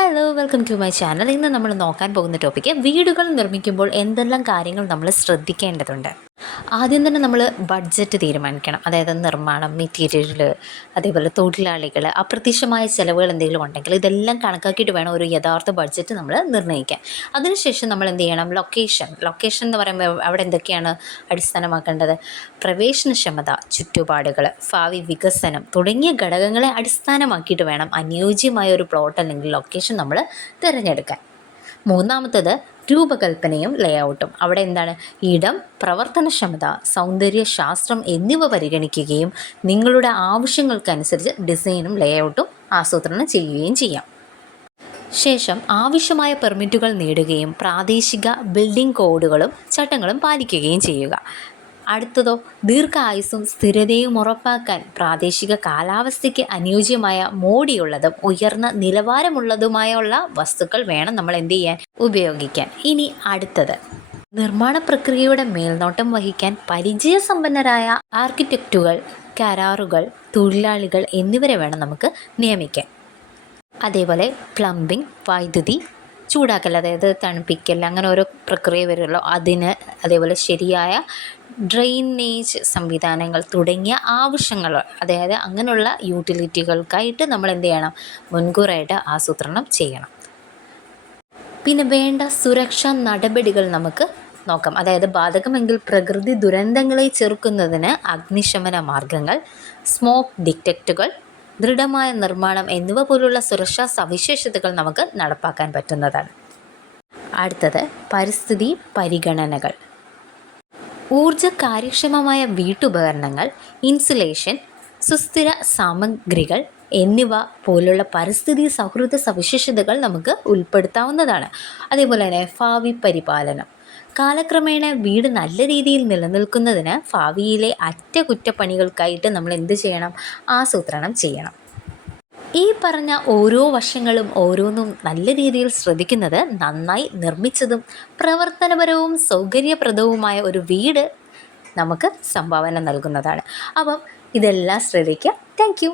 Hello, welcome to my channel. ഇന്ന് നമ്മൾ നോക്കാൻ പോകുന്ന ടോപ്പിക്ക് വീടുകൾ നിർമ്മിക്കുമ്പോൾ എന്തെല്ലാം കാര്യങ്ങൾ നമ്മൾ ശ്രദ്ധിക്കേണ്ടതുണ്ട്. ആദ്യം തന്നെ നമ്മൾ ബഡ്ജറ്റ് തീരുമാനിക്കണം. അതായത് നിർമ്മാണം, മെറ്റീരിയൽ, അതേപോലെ തൊഴിലാളികൾ, അപ്രത്യക്ഷമായ ചിലവുകൾ എന്തെങ്കിലും ഉണ്ടെങ്കിൽ ഇതെല്ലാം കണക്കാക്കിയിട്ട് വേണം ഒരു യഥാർത്ഥ ബഡ്ജറ്റ് നമ്മൾ നിർണ്ണയിക്കാൻ. അതിനുശേഷം നമ്മൾ എന്ത് ചെയ്യണം? ലൊക്കേഷൻ എന്ന് പറയുമ്പോൾ അവിടെ എന്തൊക്കെയാണ് അടിസ്ഥാനമാക്കേണ്ടത്? പ്രവേശനക്ഷമത, ചുറ്റുപാടുകൾ, ഭാവി വികസനം തുടങ്ങിയ ഘടകങ്ങളെ അടിസ്ഥാനമാക്കിയിട്ട് വേണം അനുയോജ്യമായ ഒരു പ്ലോട്ട് അല്ലെങ്കിൽ ലൊക്കേഷൻ നമ്മൾ തിരഞ്ഞെടുക്കാൻ. മൂന്നാമത്തത് രൂപകൽപ്പനയും ലേഔട്ടും. അവിടെ എന്താണ്? ഇടം, പ്രവർത്തനക്ഷമത, സൗന്ദര്യ, ശാസ്ത്രം എന്നിവ പരിഗണിക്കുകയും നിങ്ങളുടെ ആവശ്യങ്ങൾക്കനുസരിച്ച് ഡിസൈനും ലേഔട്ടും ആസൂത്രണം ചെയ്യുകയും ചെയ്യാം. ശേഷം ആവശ്യമായ പെർമിറ്റുകൾ നേടുകയും പ്രാദേശിക ബിൽഡിംഗ് കോഡുകളും ചട്ടങ്ങളും പാലിക്കുകയും ചെയ്യുക. അടുത്തതോ, ദീർഘായുസ്സും സ്ഥിരതയും ഉറപ്പാക്കാൻ പ്രാദേശിക കാലാവസ്ഥയ്ക്ക് അനുയോജ്യമായ മോടിയുള്ളതും ഉയർന്ന നിലവാരമുള്ളതുമായുള്ള വസ്തുക്കൾ വേണം നമ്മൾ എന്ത് ചെയ്യാൻ? ഉപയോഗിക്കാൻ. ഇനി അടുത്തത്, നിർമ്മാണ പ്രക്രിയയുടെ മേൽനോട്ടം വഹിക്കാൻ പരിചയസമ്പന്നരായ ആർക്കിടെക്റ്റുകൾ, കരാറുകൾ, തൊഴിലാളികൾ എന്നിവരെ വേണം നമുക്ക് നിയമിക്കാൻ. അതേപോലെ പ്ലംബിംഗ്, വൈദ്യുതി, ചൂടാക്കൽ, അതായത് തണുപ്പിക്കൽ, അങ്ങനെ ഓരോ പ്രക്രിയ വരുമല്ലോ, അതിന് അതേപോലെ ശരിയായ ഡ്രെയിനേജ് സംവിധാനങ്ങൾ തുടങ്ങിയ ആവശ്യങ്ങൾ, അതായത് അങ്ങനെയുള്ള യൂട്ടിലിറ്റികൾക്കായിട്ട് നമ്മൾ എന്ത് ചെയ്യണം? മുൻകൂറായിട്ട് ആസൂത്രണം ചെയ്യണം. പിന്നെ വേണ്ട സുരക്ഷാ നടപടികൾ നമുക്ക് നോക്കാം. അതായത് ബാധകമെങ്കിൽ പ്രകൃതി ദുരന്തങ്ങളെ ചെറുക്കുന്നതിന് അഗ്നിശമന മാർഗങ്ങൾ, സ്മോക്ക് ഡിറ്റക്റ്റുകൾ, ദൃഢമായ നിർമ്മാണം എന്നിവ പോലുള്ള സുരക്ഷാ സവിശേഷതകൾ നമുക്ക് നടപ്പാക്കാൻ പറ്റുന്നതാണ്. അടുത്തത്, പരിസ്ഥിതി പരിഗണനകൾ. ഊർജ കാര്യക്ഷമമായ വീട്ടുപകരണങ്ങൾ, ഇൻസുലേഷൻ, സുസ്ഥിര സാമഗ്രികൾ എന്നിവ പോലുള്ള പരിസ്ഥിതി സൗഹൃദ സവിശേഷതകൾ നമുക്ക് ഉൾപ്പെടുത്താവുന്നതാണ്. അതേപോലെ തന്നെ ഭാവി പരിപാലനം. കാലക്രമേണ വീട് നല്ല രീതിയിൽ നിലനിൽക്കുന്നതിന് ഭാവിയിലെ അറ്റകുറ്റപ്പണികൾക്കായിട്ട് നമ്മൾ എന്ത് ചെയ്യണം? ആസൂത്രണം ചെയ്യണം. ഈ പറഞ്ഞ ഓരോ വശങ്ങളും ഓരോന്നും നല്ല രീതിയിൽ ശ്രദ്ധിക്കുന്നത് നന്നായി നിർമ്മിച്ചതും പ്രവർത്തനപരവും സൗകര്യപ്രദവുമായ ഒരു വീട് നമുക്ക് സംഭാവന നൽകുന്നതാണ്. അപ്പം ഇതെല്ലാം ശ്രദ്ധിക്കുക. Thank you.